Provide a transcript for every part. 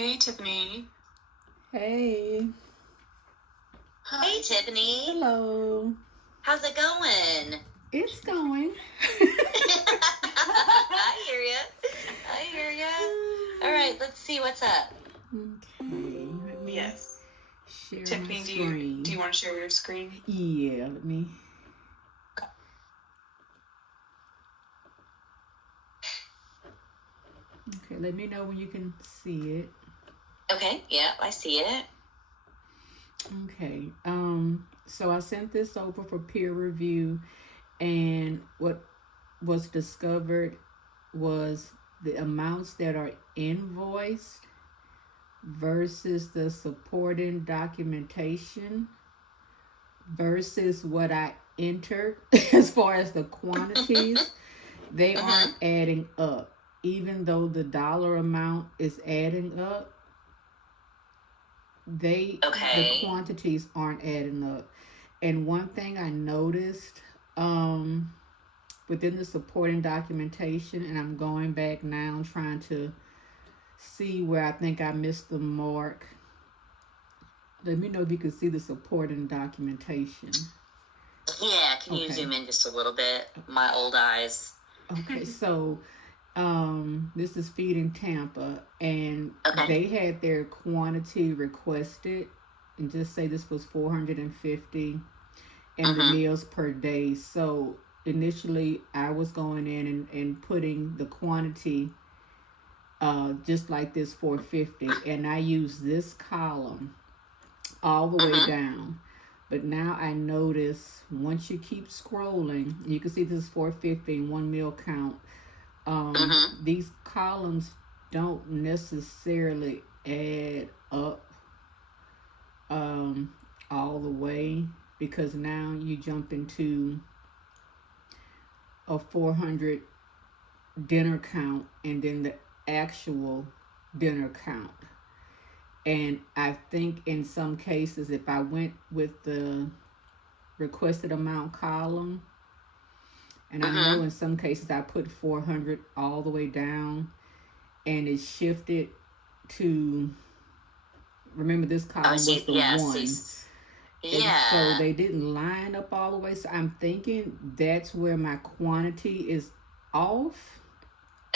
Hey, Tiffany. Hey. Hi. Hey, Tiffany. Hello. How's it going? It's going. I hear ya. All right, let's see what's up. Okay. Let me share Tiffany, my screen. Do you want to share your screen? Yeah, let me. Okay, let me know when you can see it. Okay, yeah, I see it. Okay. So I sent this over for peer review, and what was discovered was the amounts that are invoiced versus the supporting documentation versus what I entered as far as the quantities, they aren't adding up. Even though the dollar amount is adding up, the quantities aren't adding up. And one thing I noticed within the supporting documentation, and I'm going back now trying to see where I think I missed the mark. Let me know if you can see the supporting documentation. Yeah, can you zoom in just a little bit? My old eyes. Okay, so this is Feeding Tampa, and they had their quantity requested, and just say this was 450 and the meals per day. So initially I was going in and putting the quantity just like this 450, and I use this column all the way down. But now I notice once you keep scrolling, you can see this is 450 and 1 meal count. These columns don't necessarily add up all the way, because now you jump into a 400 dinner count and then the actual dinner count. And I think in some cases, if I went with the requested amount column, and I know in some cases I put 400 all the way down, and it shifted to, remember this column was the 1. And so they didn't line up all the way. So I'm thinking that's where my quantity is off.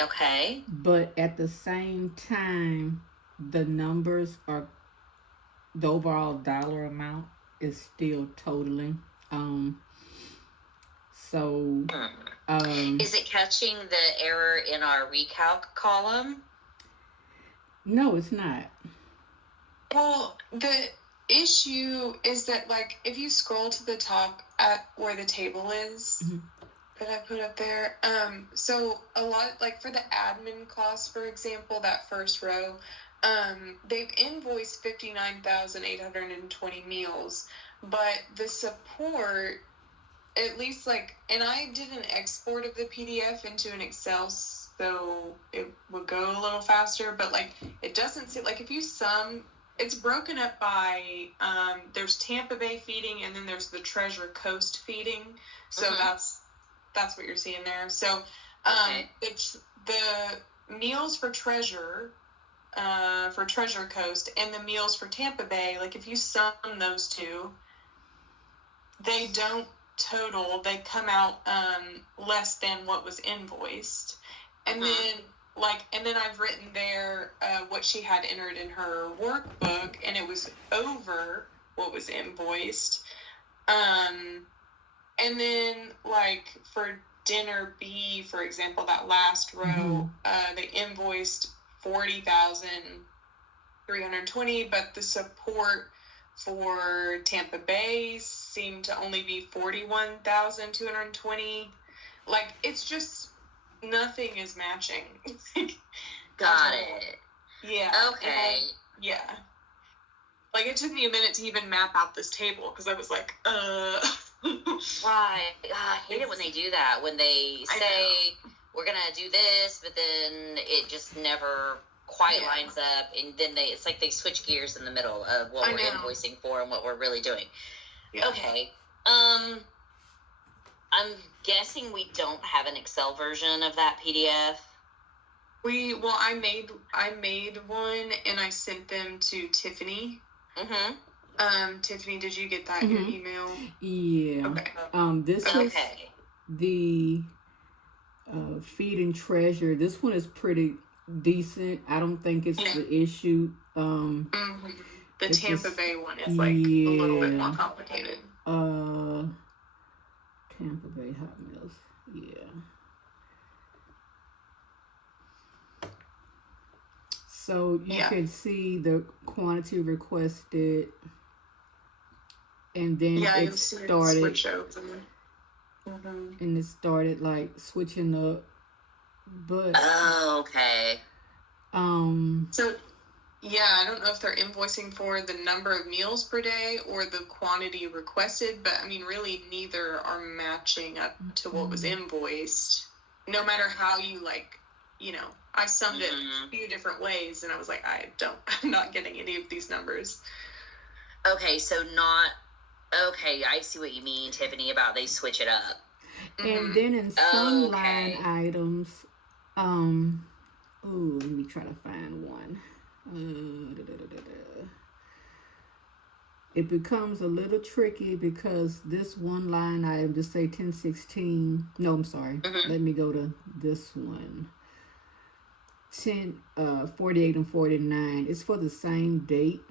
Okay. But at the same time, the numbers are, the overall dollar amount is still totaling. Is it catching the error in our recalc column? No, it's not. Well, the issue is that, like, if you scroll to the top at where the table is that I put up there, so a lot, like for the admin costs, for example, that first row, they've invoiced 59,820 meals, but the support, at least, like, and I did an export of the PDF into an Excel so it would go a little faster, but like it doesn't seem like, if you sum, it's broken up by there's Tampa Bay feeding, and then there's the Treasure Coast feeding. So that's what you're seeing there. So it's the meals for Treasure Coast and the meals for Tampa Bay. Like if you sum those two, they don't total. They come out less than what was invoiced. And then I've written there what she had entered in her workbook, and it was over what was invoiced. And then, like, for dinner B, for example, that last row, they invoiced 40,320, but the support for Tampa Bay seemed to only be 41,220. Like, it's just, nothing is matching. Got it. Yeah. Okay. Yeah. Like, it took me a minute to even map out this table, because I was like, Right. I hate it when they do that. When they say, we're going to do this, but then it just never quite lines up. And then it's like they switch gears in the middle of what we're invoicing for and what we're really doing. Yeah. Okay. I'm guessing we don't have an Excel version of that PDF. I made one and I sent them to Tiffany. Tiffany, did you get that in your email? Yeah. Okay. This is the Feed and Treasure. This one is pretty decent. I don't think it's the issue. The Tampa Bay one is like a little bit more complicated. Tampa Bay hot meals. Yeah. So you can see the quantity requested, and then it started, and it started like switching up. But okay. So yeah, I don't know if they're invoicing for the number of meals per day or the quantity requested, but I mean, really, neither are matching up to what was invoiced. No matter how you I summed it a few different ways, and I was like, I'm not getting any of these numbers. Okay, I see what you mean, Tiffany, about they switch it up. And then in some line items, let me try to find one. It becomes a little tricky because this one line item, just say 1016. No, I'm sorry. Let me go to this one. 48 and 49. It's for the same date,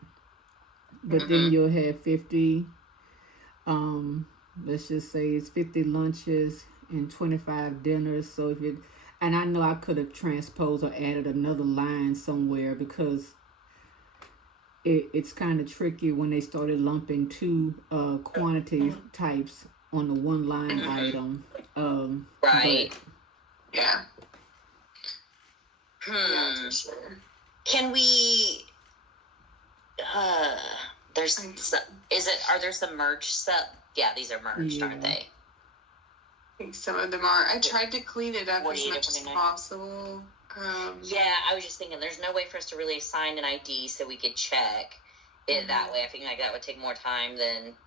but then you'll have 50. Let's just say it's 50 lunches and 25 dinners. So and I know I could have transposed or added another line somewhere because it's kind of tricky when they started lumping two quantity types on the one line item. Right. Yeah. Yeah, for sure. Can we? Are there some merged stuff? Yeah, these are merged, aren't they? I think some of them are. I tried to clean it up as much as possible. Yeah, I was just thinking there's no way for us to really assign an ID so we could check it that way. I think like that would take more time than.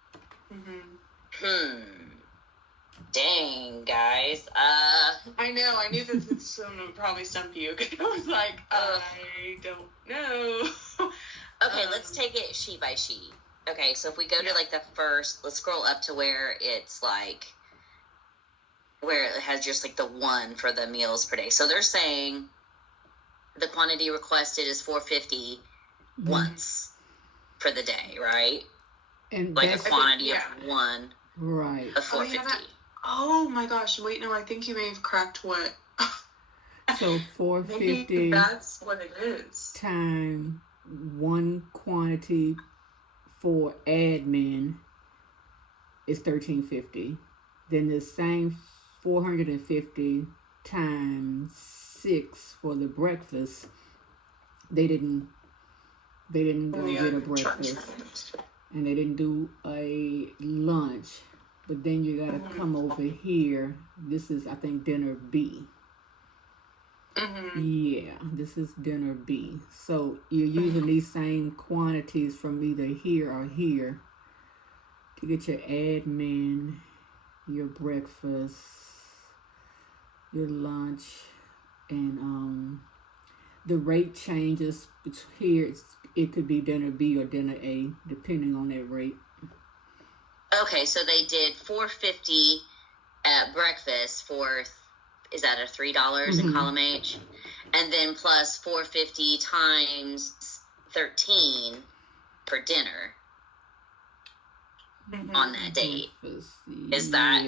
Dang, guys. I know. I knew that this one would probably stump you because I was like, I don't know. Okay, let's take it sheet by sheet. Okay, so if we go to like the first, let's scroll up to where it's like, where it has just like the one for the meals per day. So they're saying the quantity requested is 450 once for the day, right? And like a quantity of one. Right. Of 450. Oh my gosh, wait, no, I think you may have cracked what? So 450. Maybe that's what it is. Time one quantity for admin is 1350. Then the same 450 times 6 for the breakfast. They didn't go get a breakfast, and they didn't do a lunch. But then you gotta come over here. This is, I think, dinner B. Yeah, this is dinner B. So you're using these same quantities from either here or here to get your admin, your breakfast, your lunch, and the rate changes here. It could be dinner B or dinner A, depending on that rate. Okay, so they did $4.50 at breakfast for, is that a $3 in column H? And then plus $4.50 times 13 for dinner on that date. Is that?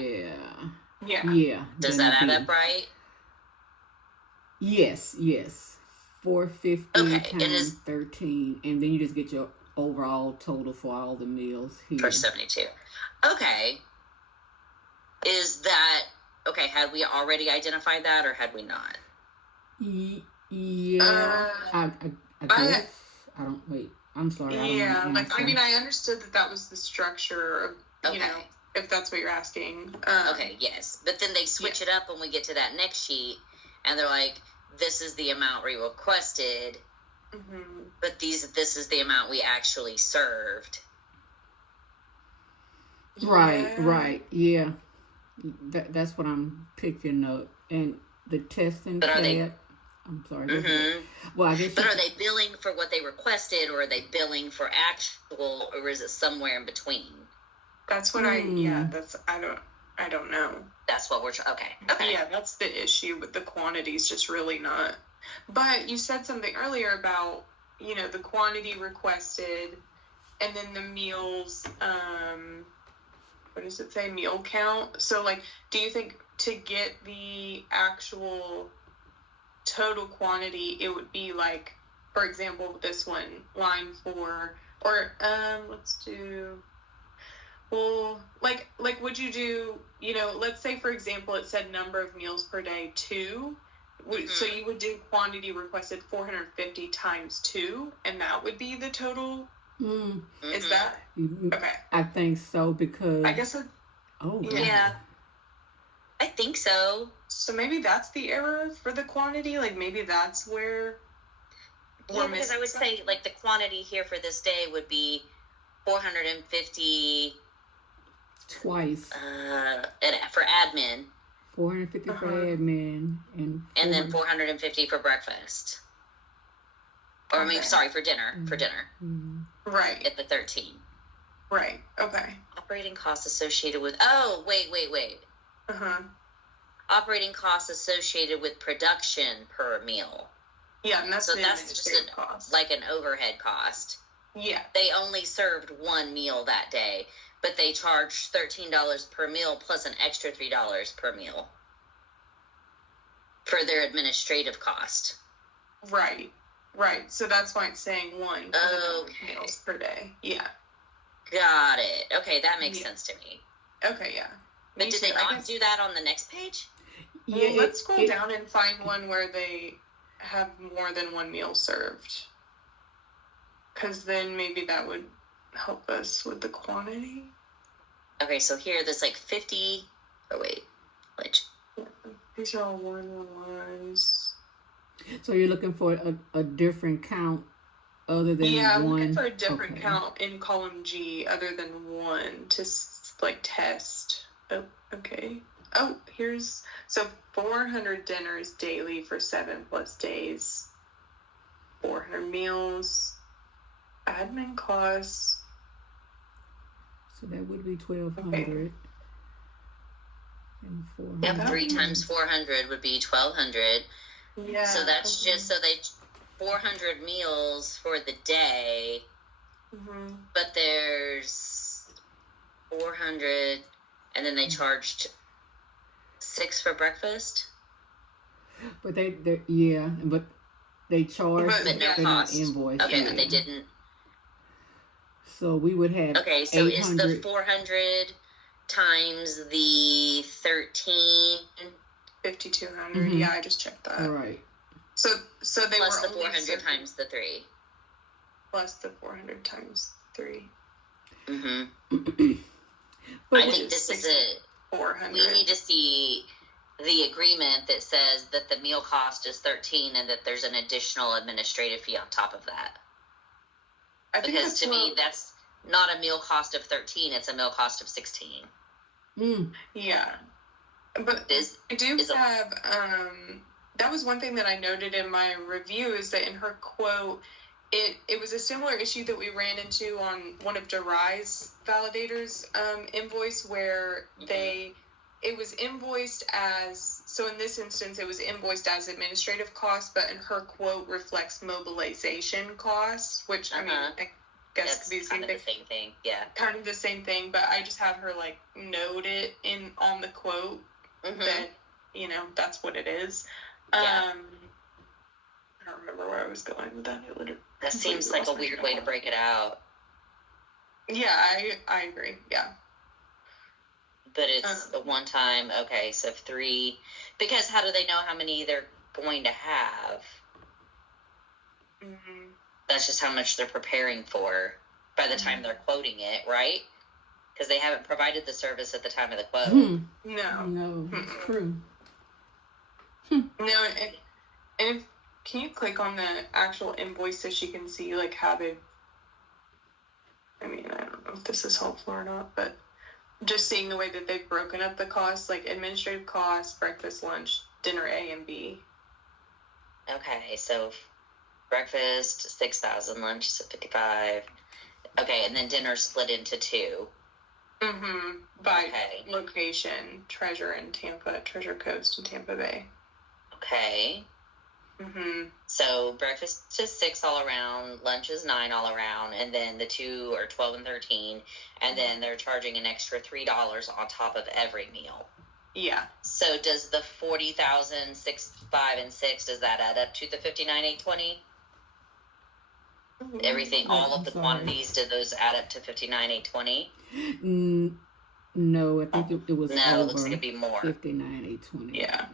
Yeah. Does that add up right? Yes. 450 times 13, and then you just get your overall total for all the meals here. For 72. Okay. Is that okay? Had we already identified that, or had we not? Yeah. I guess. I don't. Wait. I'm sorry. Yeah. I understood that was the structure of, you know, if that's what you're asking. Okay. Yes. But then they switch it up when we get to that next sheet, and they're like, "This is the amount we requested." But this is the amount we actually served. Right. Yeah. That's what I'm picking up. And the testing tab, I'm sorry. Well, I guess. But are they billing for what they requested, or are they billing for actual, or is it somewhere in between? That's what I don't know. That's what we're okay. Yeah, that's the issue with the quantities, just really not. But you said something earlier about, the quantity requested and then the meals, what does it say, meal count? So, like, do you think to get the actual total quantity, it would be like, for example, this one, line 4, or, let's do... Well, like, would you do, let's say, for example, it said number of meals per day, 2. So you would do quantity requested 450 times 2, and that would be the total? Is that? Okay. I think so, because... I guess... Yeah. I think so. So maybe that's the error for the quantity? Like, maybe that's where... Yeah, because I would say, like, the quantity here for this day would be 450... Twice. For admin. 450 for admin, and then 450 for breakfast. Or for dinner. For dinner. Right. At the 13. Right. Okay. Operating costs associated with... Oh, wait. Operating costs associated with production per meal. Yeah, and that's just cost. Like an overhead cost. Yeah. They only served one meal that day, but they charged $13 per meal plus an extra $3 per meal for their administrative cost. Right. So that's why it's saying 1 meals per day. Yeah. Got it. Okay, that makes sense to me. Okay, yeah. But did they not do that on the next page? Yeah, let's scroll down and find one where they have more than 1 meal served. Because then maybe that would help us with the quantity. Okay, so here there's like 50... Oh, wait. Which? Yeah, these are all 111s. So you're looking for a different count other than 1? Yeah, I'm looking for a different count in column G other than 1 to, like, test. Oh, okay. Oh, here's... So 400 dinners daily for 7+ days. 400 meals. Admin costs. So that would be 1,200. Okay. And 400. Yep, 3 times 400 would be 1,200. Yeah. So that's just so they 400 meals for the day. But there's 400, and then they charged 6 for breakfast. But they charged, but no cost. Invoice. Okay, but they didn't. So we would have. Okay, so is the 400 times the 13 5,200? Yeah, I just checked that. All right. So they plus were the 400 times the 3. Plus the 400 times 3. But I think this is it. 400. We need to see the agreement that says that the meal cost is 13 and that there's an additional administrative fee on top of that. Because to me, that's not a meal cost of 13; it's a meal cost of 16. Yeah, but I do have. That was one thing that I noted in my review, is that in her quote, it was a similar issue that we ran into on one of Darai's validators invoice, where it was invoiced as, so in this instance it was invoiced as administrative costs, but in her quote reflects mobilization costs, which I mean I guess could be the same thing. Same thing, yeah. Kind of the same thing, but I just have her like note it on the quote that that's what it is. Yeah. I don't remember where I was going with that. That seems like a weird way to break it out. Yeah, I agree. Yeah. But it's a one time, okay, so 3, because how do they know how many they're going to have? That's just how much they're preparing for by the time they're quoting it, right? Because they haven't provided the service at the time of the quote. No, true. No, and can you click on the actual invoice so she can see like how they? I mean, I don't know if this is helpful or not, but just seeing the way that they've broken up the costs, like administrative costs, breakfast, lunch, dinner A and B. Okay, so breakfast 6,000, lunch 55. Okay, and then dinner split into 2. By Okay. location, Treasure Coast and Tampa Bay. Okay. So breakfast is 6 all around, lunch is 9 all around, and then the 2 are 12 and 13, and then they're charging an extra $3 on top of every meal. Yeah. So does the 40,000, 6, 5, and 6, does that add up to the 59,820? Everything, all of the quantities, did those add up to 59,820? No, I think it was no, over. It looks like it'd be more. 59,820. Yeah.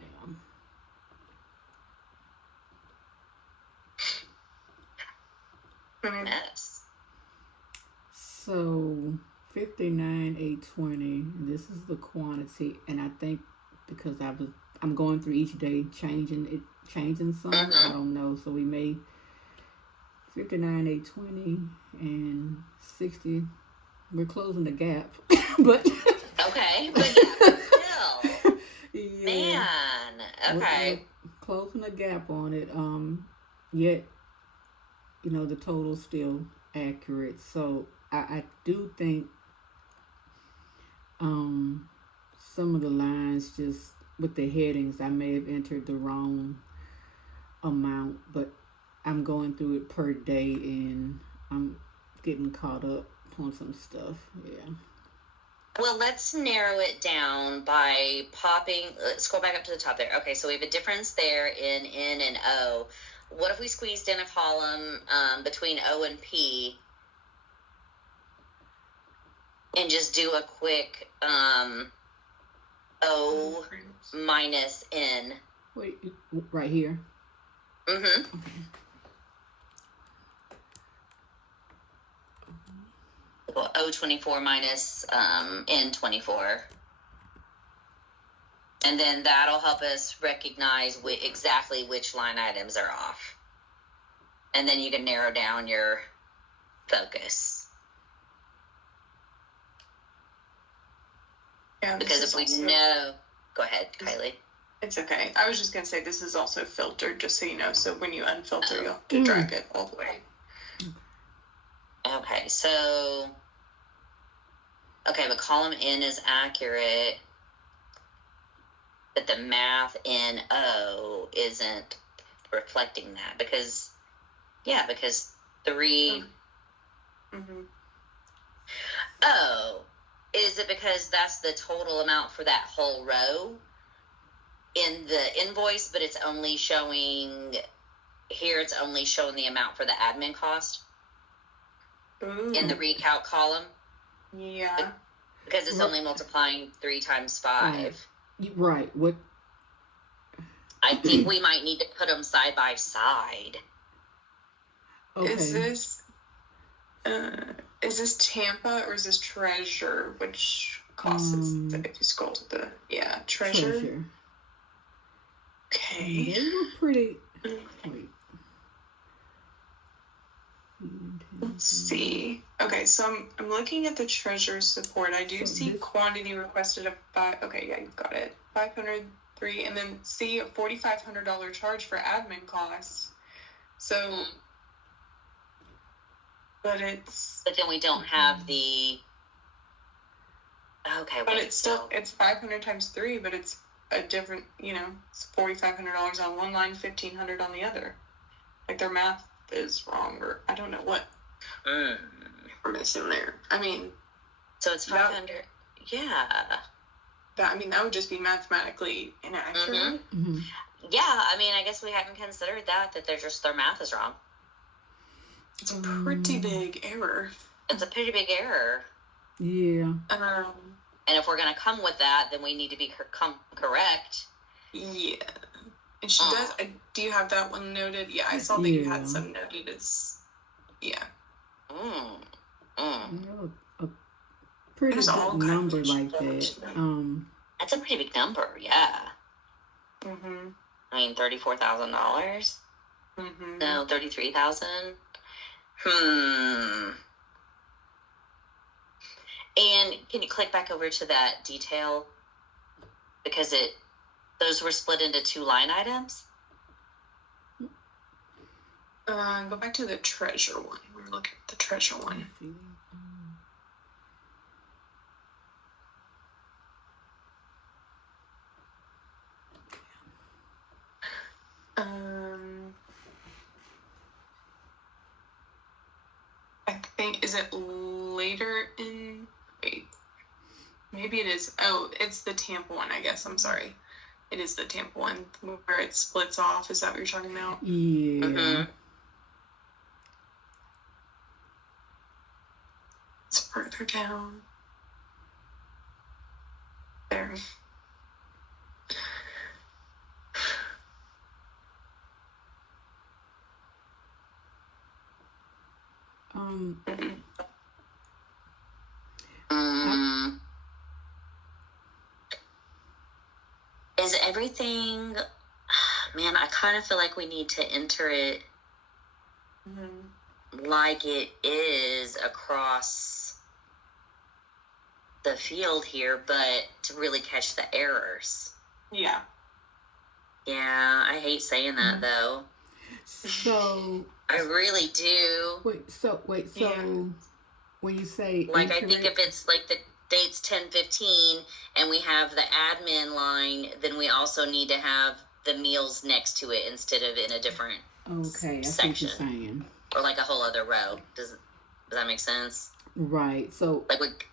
Mess. So 59,820. This is the quantity, and I think because I'm going through each day changing some. I don't know. So we made 59,820 and 60. We're closing the gap, but okay, but still, yeah. Man, okay, we're closing the gap on it. Yet, the total's still accurate. So I do think some of the lines, just with the headings, I may have entered the wrong amount, but I'm going through it per day and I'm getting caught up on some stuff. Yeah. Well, let's narrow it down by popping. Let's scroll back up to the top there. Okay, so we have a difference there in N and O. What if we squeezed in a column between O and P and just do a quick O minus N? Wait, right here? Mm-hmm. Okay. Well, O24 minus N24. And then that'll help us recognize exactly which line items are off. And then you can narrow down your focus. Yeah, because if we know... Go ahead, Kylie. It's okay. I was just going to say this is also filtered, just so you know. So when you unfilter, you'll have to drag it all the way. Okay, so... Okay, but column N is accurate, but the math in O isn't reflecting that because 3... Oh, is it because that's the total amount for that whole row in the invoice, but it's only showing... Here it's only showing the amount for the admin cost? In the recalc column? Yeah. Because it's only multiplying 3 times 5. Right. What? I think we might need to put them side by side. Okay. Is this Tampa or is this Treasure? Which cost is if you scroll to the Treasure. Okay. They were pretty. Wait. Let's see. Okay, so I'm looking at the Treasure support. I do see quantity requested of 5. Okay, yeah, you've got it. 503, and then see a $4,500 charge for admin costs. So, but then we don't have the. Okay, but it's it's 500 times 3, but it's a different. It's $4,500 on one line, $1,500 on the other. Like their math is wrong, or I don't know what we're missing there. I mean, so it's 500. That would just be mathematically inaccurate. Yeah, I guess we hadn't considered that their math is wrong. It's a pretty big error. It's a pretty big error. Yeah. And if we're gonna come with that, then we need to be correct. Yeah. And she does. Do you have that one noted? Yeah, I saw that you had some noted as. Yeah. A pretty big number like that. That's a pretty big number. Yeah. $34,000. No, 33,000. And can you click back over to that detail? Because those were split into 2 line items? Go back to the treasure one. We're looking at the treasure one. I think, is it later in, wait, maybe it is, oh, it's the Tampa one, I guess, I'm sorry. It is the Tampa one, where it splits off, is that what you're talking about? Yeah. Mm-hmm. It's further down. There. Is everything, man, I kind of feel like we need to enter it like it is across the field here, but to really catch the errors. Yeah. Yeah, I hate saying that though. So I really do. So when you say like, I think if it's like the date's 10:15 and we have the admin line, then we also need to have the meals next to it instead of in a different section. I see what you're saying. Or like a whole other row. Does that make sense? Right. So like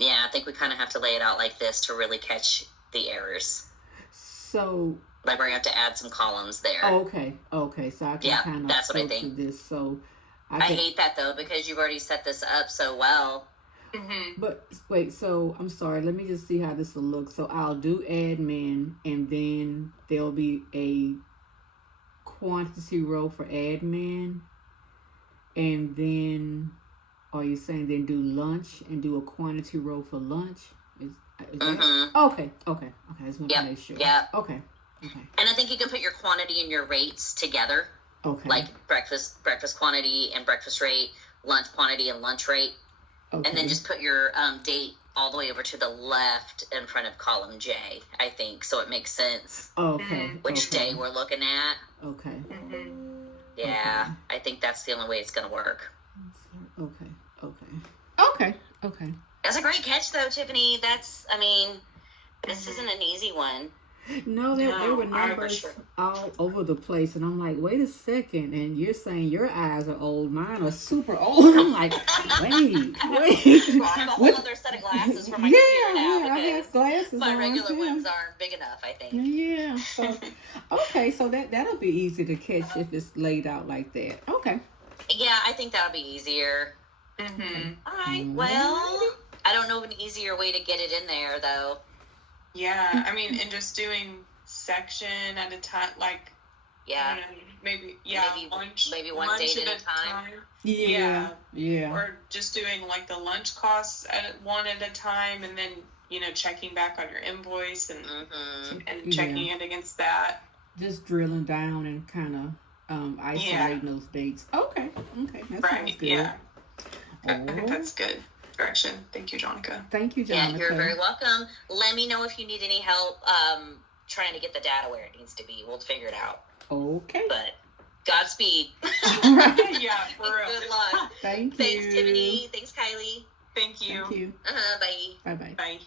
I think we kind of have to lay it out like this to really catch the errors. So like we're gonna have to add some columns there. Okay. So I can kind of that's what I think. This. So I hate that though, because you've already set this up so well. But wait, so I'm sorry, let me just see how this will look. So I'll do admin, and then there'll be a quantity row for admin, and then are you saying then do lunch and do a quantity row for lunch? Is that? Okay. I just want to make sure. Yeah. Okay. And I think you can put your quantity and your rates together. Okay. Like breakfast quantity and breakfast rate, lunch quantity and lunch rate. Okay. And then just put your date all the way over to the left in front of column J, I think, so it makes sense. Okay. Which day we're looking at. Okay. Yeah, okay. I think that's the only way it's going to work. Okay. That's a great catch, though, Tiffany. This isn't an easy one. No, there were numbers all over the place, and I'm like, wait a second, and you're saying your eyes are old, mine are super old. I'm like, wait. Well, I have a whole other set of glasses for my computer now, because I have glasses my regular ones aren't big enough, I think. Yeah, so, okay, so that'll be easy to catch if it's laid out like that. Okay. Yeah, I think that'll be easier. All right, well, I don't know of an easier way to get it in there, though. Yeah, and just doing section at a time, like, maybe one date at a time. Yeah. Or just doing like the lunch costs one at a time, and then checking back on your invoice and checking it against that. Just drilling down and kind of isolating those dates. Okay, that sounds good. Yeah, I think that's good direction. Thank you, Jonica. Thank you, Jonica. Yeah, you're very welcome. Let me know if you need any help trying to get the data where it needs to be. We'll figure it out. Okay. But Godspeed. Yeah, for real. Good luck. Thank you. Thanks, Tiffany. Thanks, Kylie. Thank you. Thank you. Bye. Bye. Bye.